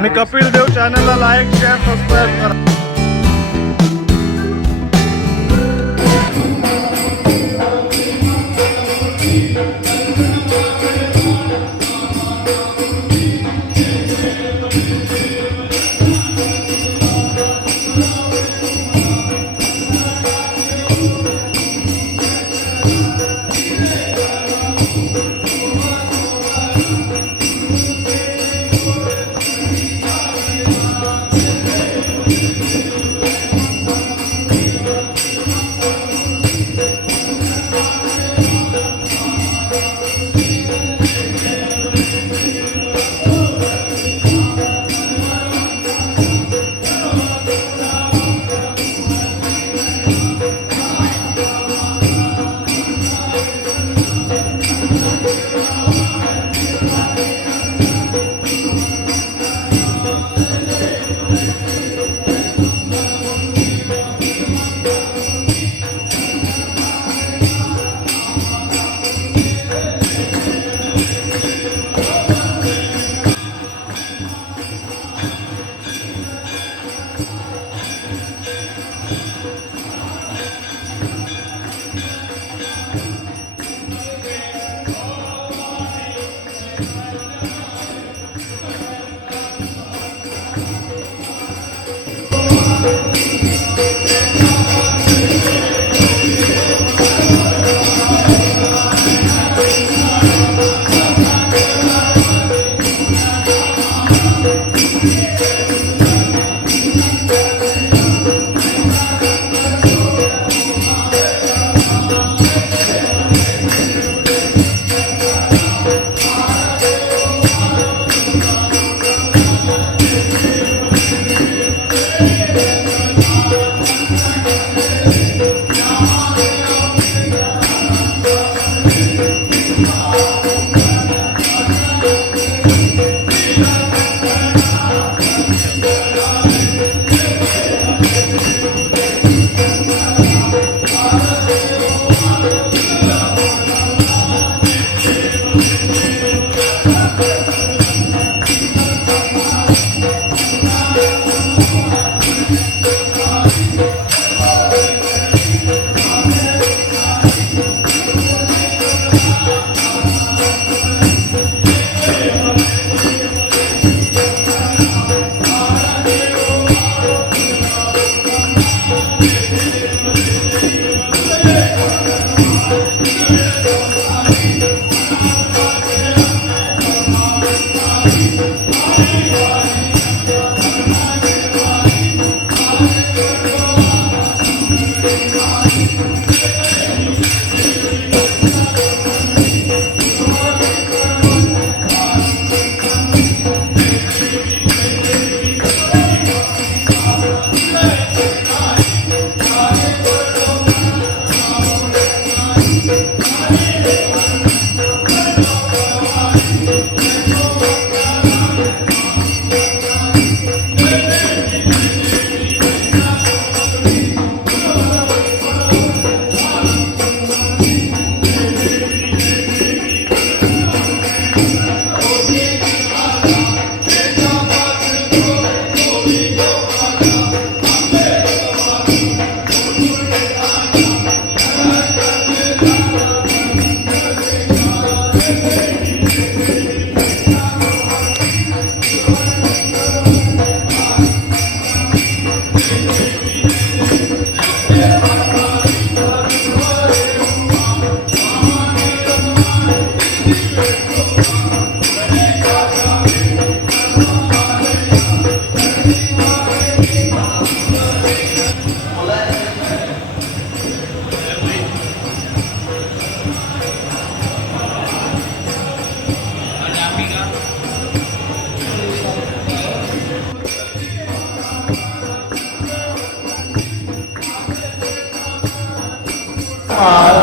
आणि कपिल देव चॅनलला like share subscribe करा. 아.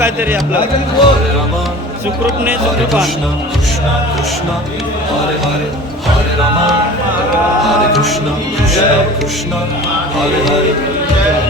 काहीतरी आपलं Hare Rama, सुखरूपने Hare सुखरूपान Krishna, Krishna Krishna, Hare Hare, Hare Rama, Hare Krishna, Krishna Krishna, Hare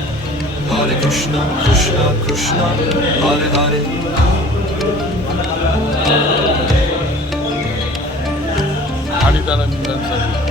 Krishna, Krishna, Krishna, Hare Hare. Haridan Abdülhamid.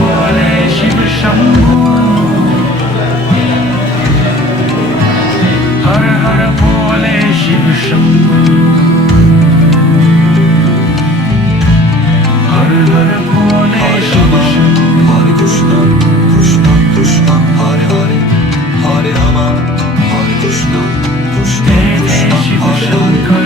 çıkışım Arıları kone şaman Hari kuşnan, kuşnan, kuşnan Hari hari, hari aman. Hari kuşnan, kuşnan, kuşnan Hari hari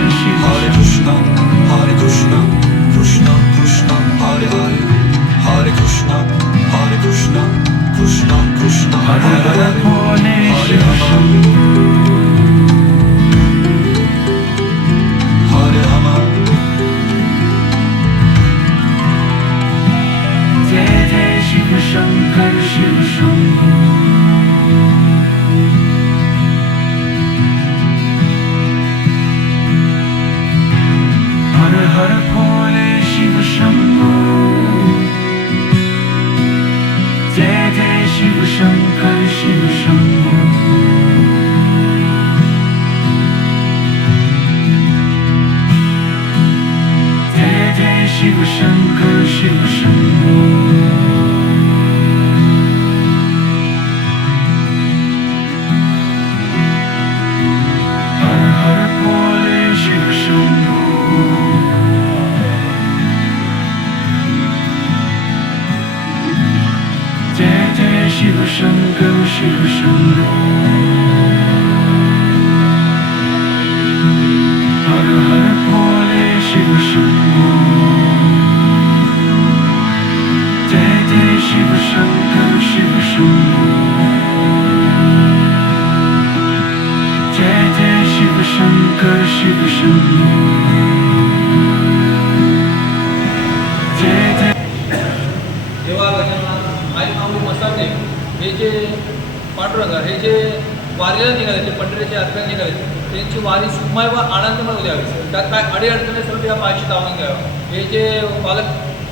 अडीअडचणीसाठी त्यात काय त्या धावून घ्यावं हे जे पालक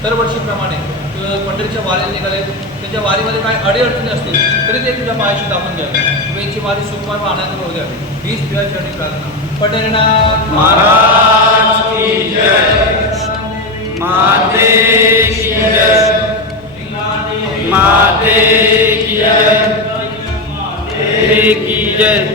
दरवर्षीप्रमाणे पंढरीच्या वारीला निघाले त्यांच्या वारीमध्ये काय अडीअडचणी असतील तरी ते तुझ्या पायाशी दाबून घ्यावे त्यांची वारी सुखमय व होऊ द्यावी हीच तुझ्या चरणी प्रार्थना. पंढरीनाथ महाराज की जय. माते की जय. माते की जय.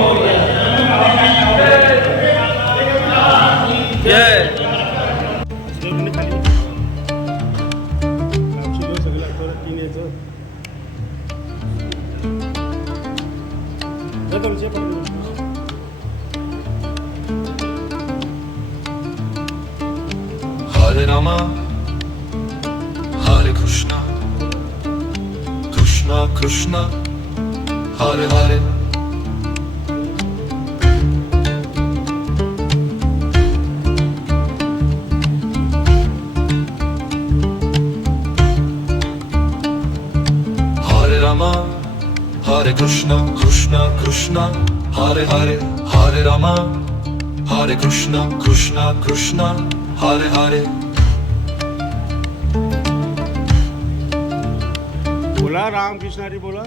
Hare Krishna Krishna Krishna Hare Hare Hare Rama Hare Krishna Krishna Krishna Hare Hare बोला रामकृष्ण हरी बोला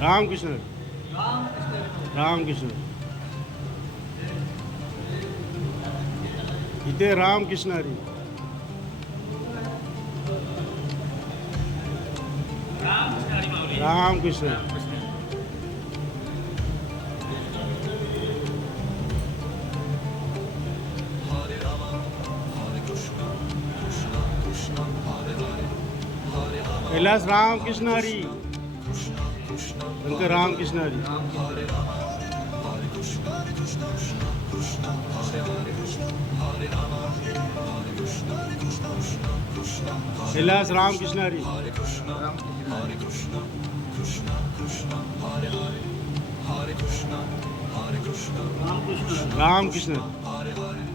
रामकृष्ण रामकृष्ण इथे रामकृष्ण हरी Ramakrishna Hare Rama Hare Krishna Krishna Krishna Hare Ram कृष्ण कैलास राम। कृष्ण हरी। शंकर राम कृष्ण हरी कैलास राम कृष्ण Hari Hare Krishna, Krishna Krishna, Hare Hare, Hare Krishna, Hare Krishna, Ram Krishna, Hare Hare.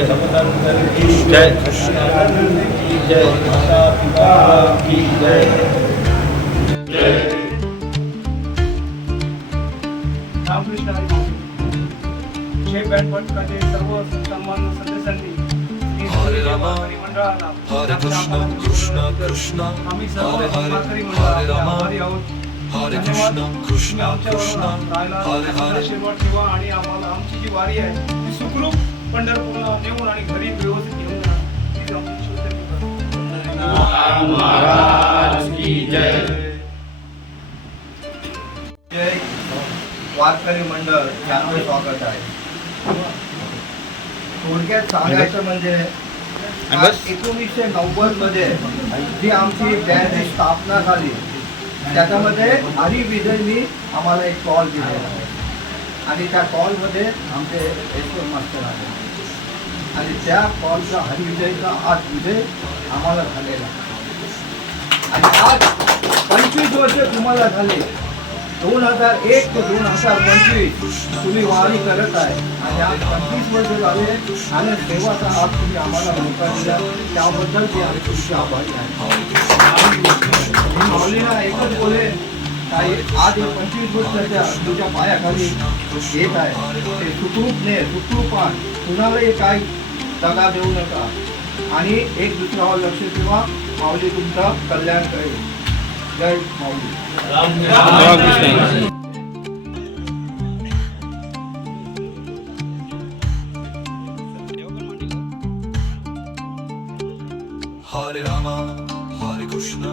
जनमंतर की जय की की जय शेख बॅटपटमध्ये सर्व सन्मान सदस्यांनी हरे रामा कृष्ण कृष्ण कृष्ण हरे हरे हरे रामा हरे कृष्ण कृष्ण कृष्ण हरे हरे आणि आमची जी वारी आहे पंढरपूरला नेऊन आणि घरी व्यवस्थित घेऊन वारकरी मंडळ यांचं स्वागत आहे. थोडक्यात सांगायचं म्हणजे एकोणीसशे नव्वदमध्ये जी आमची बँडची स्थापना झाली त्याच्यामध्ये हरी विजयनी आम्हाला एक कॉल दिलेला आहे. आणि त्या कॉलमध्ये आमचे एस मास्टर आले. आणि त्या कॉलचा हरिविजयचा आज विजय आम्हाला झालेला. आणि आज पंचवीस वर्ष तुम्हाला झाले. दोन हजार एक ते दोन हजार पंचवीस तुम्ही वारी करत आहे. आणि आज पंचवीस वर्ष झाले आणि देवाचा आज तुम्ही आम्हाला मोका दिला. त्याबद्दल ते आम्ही तुमचे आभारी आहे. माऊलीला एकच बोले काही आज एक पंचवीस वर्षाच्या तुझ्या पायाखाली येत आहे. ते सुखरूपने सुखरूपान कुणालाही काही दगा देऊ नका. आणि एक दुसऱ्यावर लक्ष ठेवा. माऊली तुमचं कल्याण करेल. जय माऊली. Hare Rama, Hare Krishna,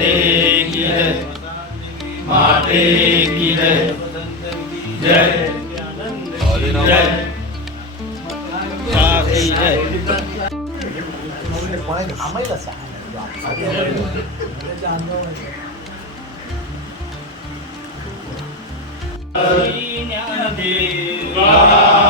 માટે કી જય માટે કી જય જય. જય જય. જ્ઞાન દેવા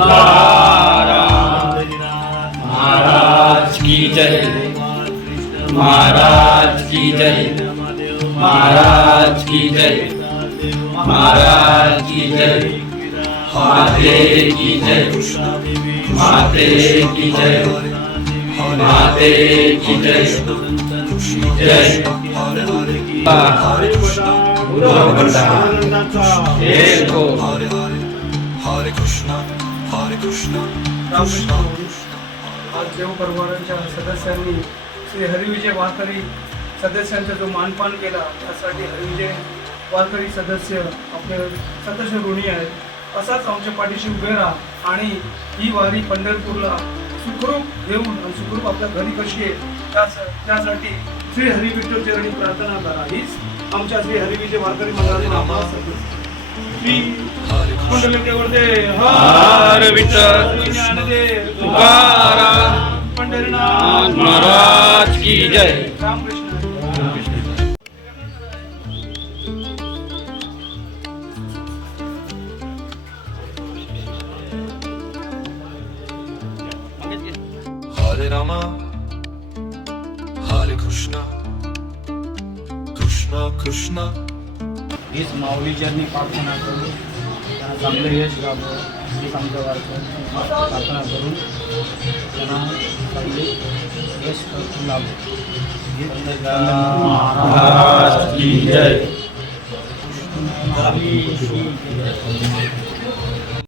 महाराज की जय। महाराज की जय। महाराज की जय। महाराज की जय। माते की जय। माते की जय। माते की जय। जय। हरे हो। हरे Hare, Hare कृष्ण Hare आज देव परवारांच्या सदस्यांनी श्री हरिविजय वारकरी सदस्यांचा जो मानपान केला त्यासाठी हरिविजय वारकरी सदस्य आपले सदस्य ऋणी आहेत. असाच आमच्या पाठीशी उभे राहा आणि ही वारी पंढरपूरला सुखरूप घेऊन आणि सुखरूप आपल्या घरी कशी आहे त्यास त्यासाठी श्री हरिविठ्ठल चरणी प्रार्थना करा. हीच आमच्या श्री हरिविजय वारकरी मंडळाचा आभार. सदस्य कुंडलिकेवरदे हर विठ्ठल ज्ञानदेव तुकाराम पंढरीनाथ महाराज की जय। जर्नी प्रार्थना करूँ त्यांना चांगलं यश गावं ही आमच्या वारकऱ्यांना प्रार्थना करून त्यांना चांगले यश लावले महाराज